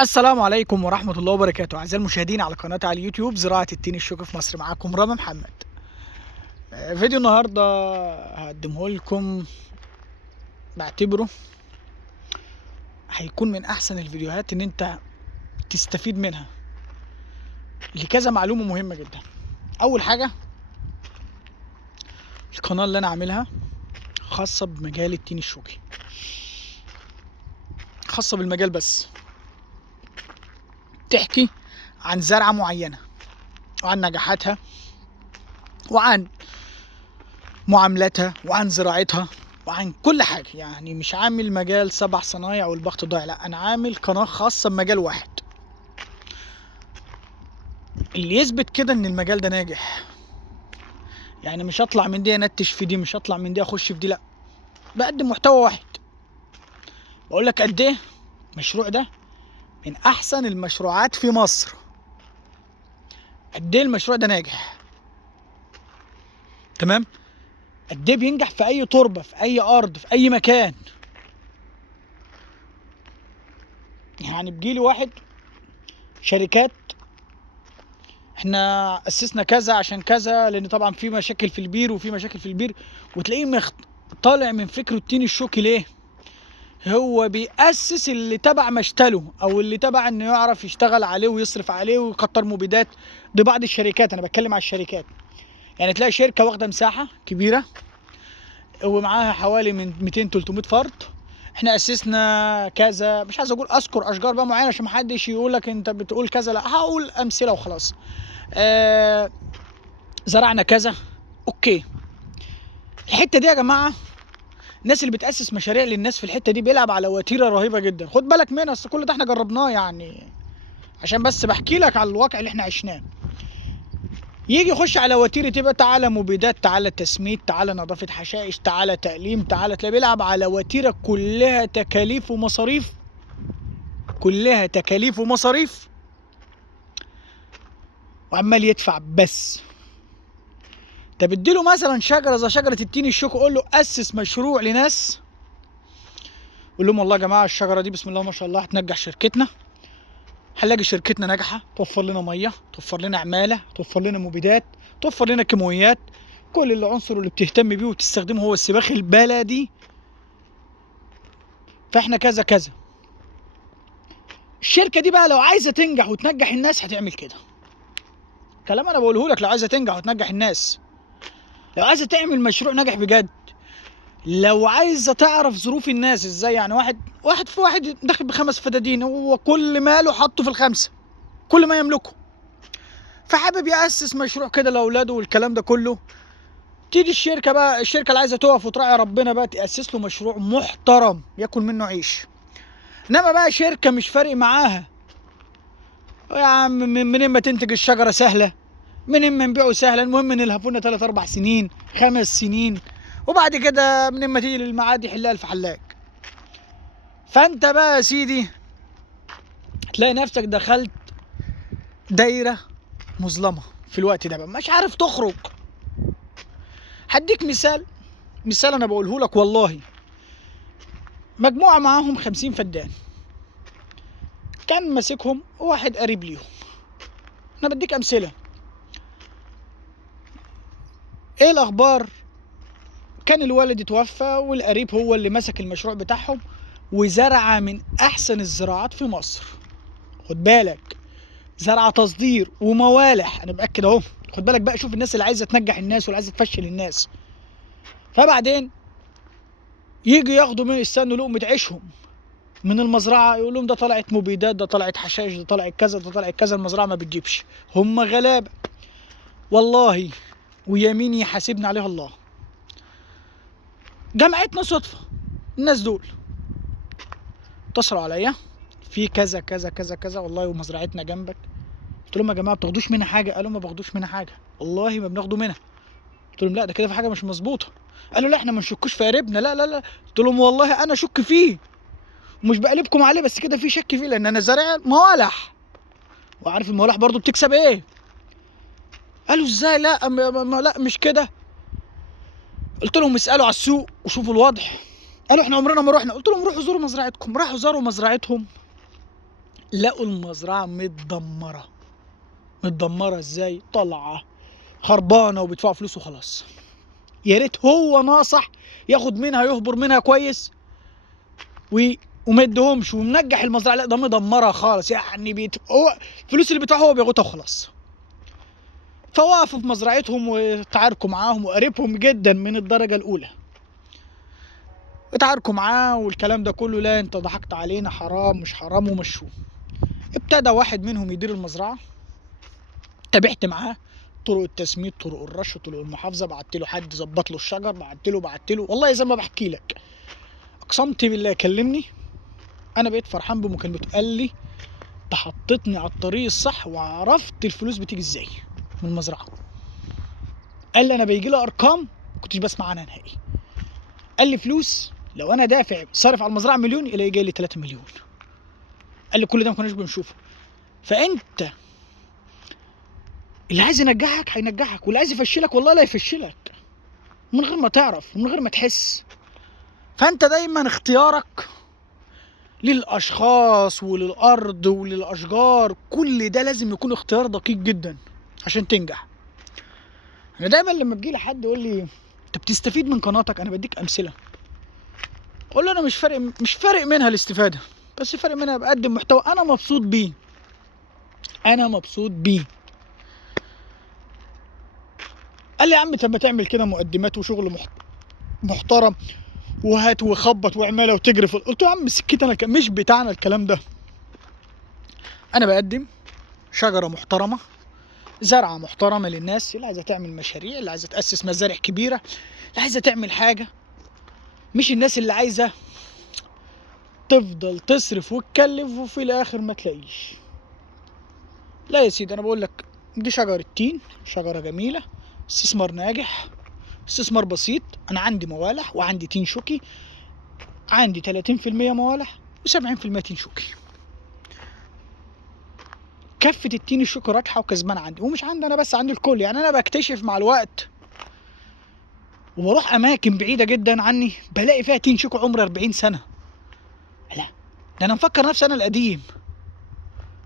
السلام عليكم ورحمة الله وبركاته أعزائي المشاهدين على قناتي على اليوتيوب زراعة التين الشوكي في مصر. معاكم رامي محمد. فيديو النهاردة هقدمه لكم بعتبره هيكون من أحسن الفيديوهات إن أنت تستفيد منها لكذا معلومة مهمة جدا. أول حاجة، القناة اللي أنا عاملها خاصة بمجال التين الشوكي، خاصة بالمجال بس، تحكي عن زرعة معينة وعن نجاحاتها وعن معاملاتها وعن زراعتها وعن كل حاجة. يعني مش عامل مجال 7 صنايع والبخت ضايع، لا، أنا عامل قناة خاصة بمجال واحد. اللي يثبت كده إن المجال ده ناجح، يعني مش هطلع من دي انتش في دي، مش هطلع من دي اخش في دي، لا، بقدم محتوى واحد. بقول لك قد ايه المشروع ده من احسن المشروعات في مصر، قد ايه المشروع ده ناجح، تمام، قد ايه بينجح في اي تربه، في اي ارض، في اي مكان. يعني بيجيلي واحد شركات، احنا اسسنا كذا عشان كذا، لان طبعا في مشاكل في البير وفي مشاكل في البير، وتلاقيه طالع من فكره التين الشوكي. ليه؟ هو بيأسس اللي تبع مشتله او اللي تبع انه يعرف يشتغل عليه ويصرف عليه ويكتر مبيدات. دي بعض الشركات، انا بتكلم على الشركات. يعني تلاقي شركه واخده مساحه كبيره ومعاها حوالي من 200 300 فرد، احنا اسسنا كذا، مش عايز اذكر اشجار بقى معينه عشان محدش يقول لك انت بتقول كذا، لا، هقول امثله وخلاص. زرعنا كذا، اوكي. الحته دي يا جماعه، الناس اللي بتأسس مشاريع للناس في الحتة دي بيلعب على وتيرة رهيبة جدا، خد بالك منها، اصل كل ده احنا جربناه، يعني عشان بس بحكي لك على الواقع اللي احنا عشناه. يجي يخش على وتيرة، تبقى تعالى مبيدات، تعالى تسميد، تعالى نظافة حشائش، تعالى تقليم، تعالى، تلاقي بيلعب على وتيرة كلها تكاليف ومصاريف، كلها تكاليف ومصاريف، وعمال يدفع بس. طب اديله مثلا شجرة زي شجرة التين الشوكي، قول له أسس مشروع لناس، قول لهم والله يا جماعة الشجرة دي بسم الله ما شاء الله هتنجح شركتنا، هنلاقي شركتنا ناجحه، توفر لنا ميه، توفر لنا عماله، توفر لنا مبيدات، توفر لنا كيماويات. كل العنصر اللي بتهتم بيه وتستخدمه هو السباخ البلدي، فاحنا كذا كذا. الشركه دي بقى لو عايزه تنجح وتنجح الناس هتعمل كده. كلام انا بقوله لك، لو عايزه تنجح وتنجح الناس، لو عايزه تعمل مشروع ناجح بجد، لو عايزه تعرف ظروف الناس ازاي. يعني واحد داخل ب5 فدادين، هو كل ماله حطه في ال5، كل ما يملكه، فحابب يأسس مشروع كده لأولاده والكلام ده كله. تيجي الشركة بقى، الشركة اللي عايزة تقف وتراعي ربنا بقى، تأسس له مشروع محترم ياكل منه عيش. انما بقى شركة مش فارق معاها، يا عم منين ما تنتج الشجرة سهلة، منين ما نبيعه سهلة، المهم نلهفونا 3 4 سنين 5 سنين، وبعد كده منين ما تيجي للمعاد يحلها الف حلاق. فانت بقى يا سيدي تلاقي نفسك دخلت دايرة مظلمة في الوقت ده، بقى مش عارف تخرج. هديك مثال انا بقوله لك والله. مجموعة معاهم 50 فدان، كان ماسكهم واحد قريب ليهم. انا بديك امثله. ايه الاخبار؟ كان الوالد اتوفى والقريب هو اللي مسك المشروع بتاعهم، وزرع من احسن الزراعات في مصر. خد بالك، زرع تصدير وموالح، انا باكد اهو. خد بالك بقى، شوف الناس اللي عايزه تنجح الناس واللي عايزه تفشل الناس. فبعدين يجي ياخدوا من يستنوا لقمه عيشهم من المزرعه، يقول لهم ده طلعت مبيدات، ده طلعت حشائش، ده طلعت كذا، ده طلعت كذا، المزرعه ما بتجيبش. هم غلابه والله، ويمين يحاسبني عليها الله. جمعتنا صدفه، الناس دول اتصلوا عليا في كذا كذا كذا كذا، والله ومزرعتنا جنبك. قلت لهم يا جماعه ما بتاخدوش منها حاجه؟ قالوا ما باخدوش منها حاجه، والله ما بناخده منها. قلت لهم لا، ده كده في حاجه مش مظبوطه. قالوا لا احنا ما نشكوش في قريبنا، لا لا لا. قلت لهم والله انا اشك فيه، ومش بقلبكم عليه، بس كده في شك فيه، لان انا زارع موالح وعارف الموالح برضو بتكسب ايه. قالوا ازاي؟ لا لا مش كده. قلت لهم اسالوا على السوق وشوفوا الوضع. قالوا احنا عمرنا ما رحنا. قلت لهم روحوا زوروا مزرعتكم. راحوا زاروا مزرعتهم، لقوا المزرعة متدمرة ازاي؟ طالعة خربانة وبيدفعوا فلوس وخلاص. يا ريت هو ناصح ياخد منها يهبر منها كويس وما يديهمش ومنجح المزرعة، لا ده مدمرها خالص. يعني هو الفلوس اللي بتاعه هو بياخدها وخلاص. فوقفوا في مزرعتهم وتعاركوا معاهم وقريبهم جدا من الدرجة الأولى، اتعاركوا معاه والكلام ده كله، لا انت ضحكت علينا، حرام مش حرام، ومشوه. ابتدى واحد منهم يدير المزرعة، تابعت معاه طرق التسميد، طرق الرش، طرق المحافظة، بعت له حد ظبط له الشجر، بعت له والله زي ما بحكي لك. اقسمت بالله كلمني، انا بقيت فرحان بمكالمته. قال لي انت حطيتني على الطريق الصح وعرفت الفلوس بتيجي ازاي من المزرعة. قال لي انا بيجي لي ارقام ما كنتش بسمع عنها نهائي. قال لي فلوس لو انا دافع صارف على المزرعة مليون الاقي جاي لي 3 مليون. قال لي كل ده ما كناش بنشوفه. فانت اللي عايز ينجحك هينجحك، واللي عايز يفشلك والله لا يفشلك من غير ما تعرف ومن غير ما تحس. فانت دايما اختيارك للاشخاص وللارض وللاشجار، كل ده لازم يكون اختيار دقيق جدا عشان تنجح. انا دايما لما بيجي لي حد يقول لي انت بتستفيد من قناتك، انا بديك امثله، اقول له انا مش فارق منها الاستفاده، بس فارق منها بقدم محتوى انا مبسوط بيه. قال لي يا عم طب ما تعمل كده مقدمات وشغل محترم وهات وخبط واعملها وتجري. قلت له يا عم سكتي انا مش بتاعنا الكلام ده. انا بقدم شجره محترمه، زرعه محترمه للناس اللي عايزه تعمل مشاريع، اللي عايزه تاسس مزارع كبيره، اللي عايزه تعمل حاجه، مش الناس اللي عايزه تفضل تصرف وتكلف وفي الاخر ما تلاقيش. لا يا سيدي، انا بقول لك دي شجره تين، شجره جميله، استثمار ناجح، استثمار بسيط. انا عندي موالح وعندي تين شوكي، عندي 30% موالح و70% تين شوكي. كفة التين الشوكي راجحة وكسبان عندي، ومش عندي انا بس، عندي الكل. يعني انا بكتشف مع الوقت وبروح اماكن بعيدة جدا عني بلاقي فيها تين شوكي عمر 40 سنة. لا ده انا مفكر نفسي انا القديم،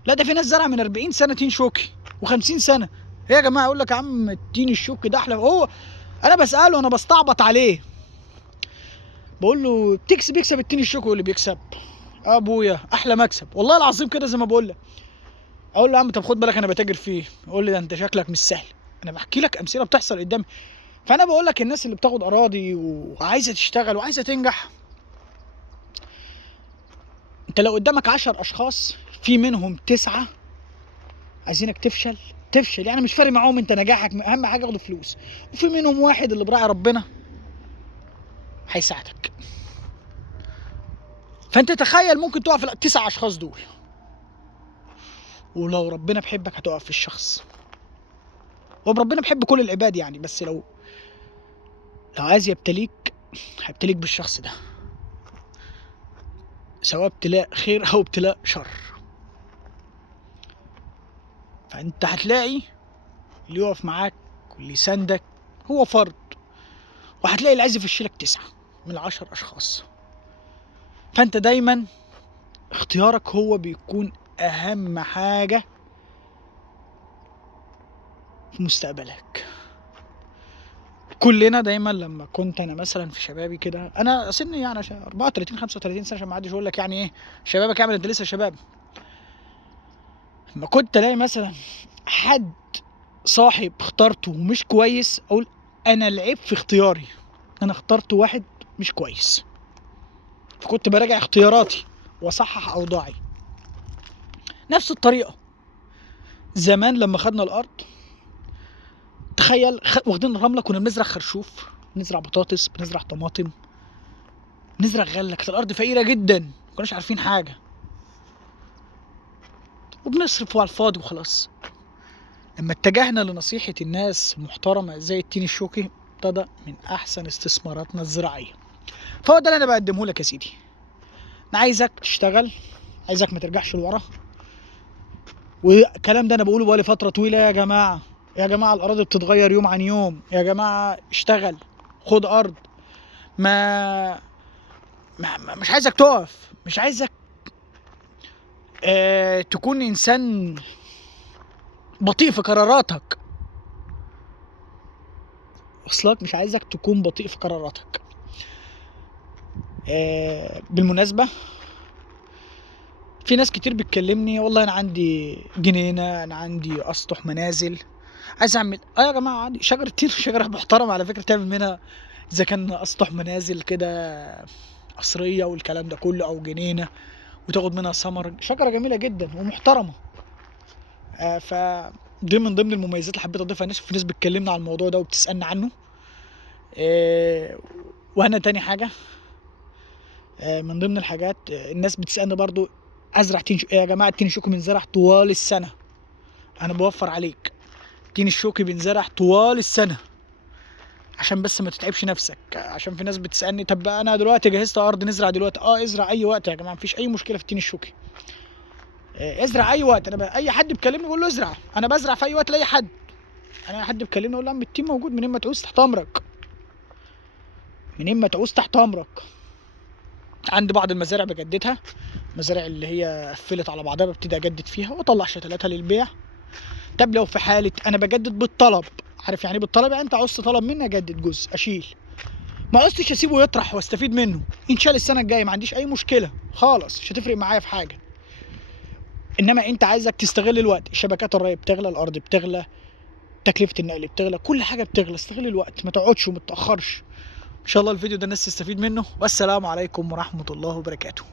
لا ده في ناس زرع من 40 سنة تين شوكي و50 سنة. ايه يا جماعة؟ اقول لك يا عم التين الشوكي ده احلى. هو انا بسأله، انا بستعبط عليه، بقول له بيكسب التين الشوكي؟ يقول لي بيكسب ابويا احلى مكسب، والله العظيم كده زي ما بقول لك. اقول له يا عم طب خد بالك انا بتاجر فيه. يقول لي ده انت شكلك مش سهل. انا بحكي لك امثله بتحصل قدامي. فانا بقول لك الناس اللي بتاخد اراضي وعايزه تشتغل وعايزه تنجح، انت لو قدامك 10 اشخاص في منهم 9 عايزينك تفشل، يعني مش فارق معاهم انت نجاحك، اهم حاجه ياخدوا فلوس. وفي منهم واحد اللي براعي ربنا هيساعدك. فانت تخيل ممكن تقع في ال9 اشخاص دول، ولو ربنا بيحبك هتقف في الشخص. هو ربنا بيحب كل العباد يعني، بس لو عايز يبتليك هيبتليك بالشخص ده، سواء ابتلاء خير او ابتلاء شر. فانت هتلاقي اللي يقف معاك واللي يساندك هو فرد، وهتلاقي اللي عايز يفشلك 9 من 10 اشخاص. فانت دايما اختيارك هو بيكون اهم حاجة في مستقبلك. كلنا دايما لما كنت انا مثلا في شبابي كده، انا سني يعني 34 35 سنه، عشان ما حدش يقول لك يعني ايه شبابك عامل، انت لسه شباب. لما كنت الاقي مثلا حد صاحب اخترته ومش كويس، اقول انا العيب في اختياري، انا اخترت واحد مش كويس. فكنت براجع اختياراتي واصحح اوضاعي. نفس الطريقه زمان لما خدنا الارض، تخيل واخدين الرمله كنا بنزرع خرشوف، بنزرع بطاطس، بنزرع طماطم، نزرع غله. كانت الارض فقيره جدا، ما كناش عارفين حاجه وبنصرف على الفاضي وخلاص. لما اتجهنا لنصيحة الناس المحترمة زي التين الشوكي، ابتدى من أحسن استثماراتنا الزراعية. فهو ده اللي أنا بقدمه لك يا سيدي. أنا عايزك تشتغل، عايزك ما ترجعش لورا. والكلام ده أنا بقوله بقالي فترة طويلة. يا جماعة الأراضي بتتغير يوم عن يوم. يا جماعة اشتغل، خد أرض. مش عايزك تقف، مش عايزك تكون انسان بطيء في قراراتك. وصلك؟ مش عايزك تكون بطيء في قراراتك. بالمناسبة في ناس كتير بتكلمني، والله انا عندي جنينة، انا عندي اسطح منازل، عايز اعمل يا جماعة عندي شجرة تين، شجرة محترمة على فكرة تعمل منها اذا كان اسطح منازل كده قصرية والكلام ده كله، او جنينة وتاخد منها ثمر، شجرة جميلة جدا ومحترمة. ف دي من ضمن المميزات اللي حبيت اضيفها. في ناس بتكلمنا على الموضوع ده وبتسألنا عنه. وانا تاني حاجة من ضمن الحاجات، الناس بتسألني برضو ازرع تين يا جماعة التين الشوكي بينزرع طوال السنة. انا بوفر عليك، التين الشوكي بينزرع طوال السنة عشان بس ما تتعبش نفسك. عشان في ناس بتسألني طب انا دلوقتي جهزت ارض نزرع دلوقتي، ازرع اي وقت يا جماعة، مفيش اي مشكلة في التين الشوكي. ازرع اي وقت. اي حد بيكلمني بقول له ازرع، انا بزرع في اي وقت لاي حد. انا حد بيكلمني اقول له عم التين موجود، منين ما تعوز تحت امرك، منين ما تعوز تحت امرك. عندي بعض المزارع بجددها، مزارع اللي هي قفلت على بعضها ببتدي اجدد فيها واطلع شتلاتها للبيع. طب لو في حاله انا بجدد بالطلب، عارف يعني بالطلب؟ يعني انت عاوز طلب مني اجدد جزء اشيل، ما عوزتش اسيبه يطرح واستفيد منه، انشال السنه الجايه ما عنديش اي مشكله خالص، مش هتفرق معايا في حاجه. انما انت عايزك تستغل الوقت، شبكات الري بتغلى، الارض بتغلى، تكلفه النقل بتغلى، كل حاجه بتغلى. استغل الوقت، ما تقعدش وما تاخرش. ان شاء الله الفيديو ده الناس تستفيد منه، والسلام عليكم ورحمه الله وبركاته.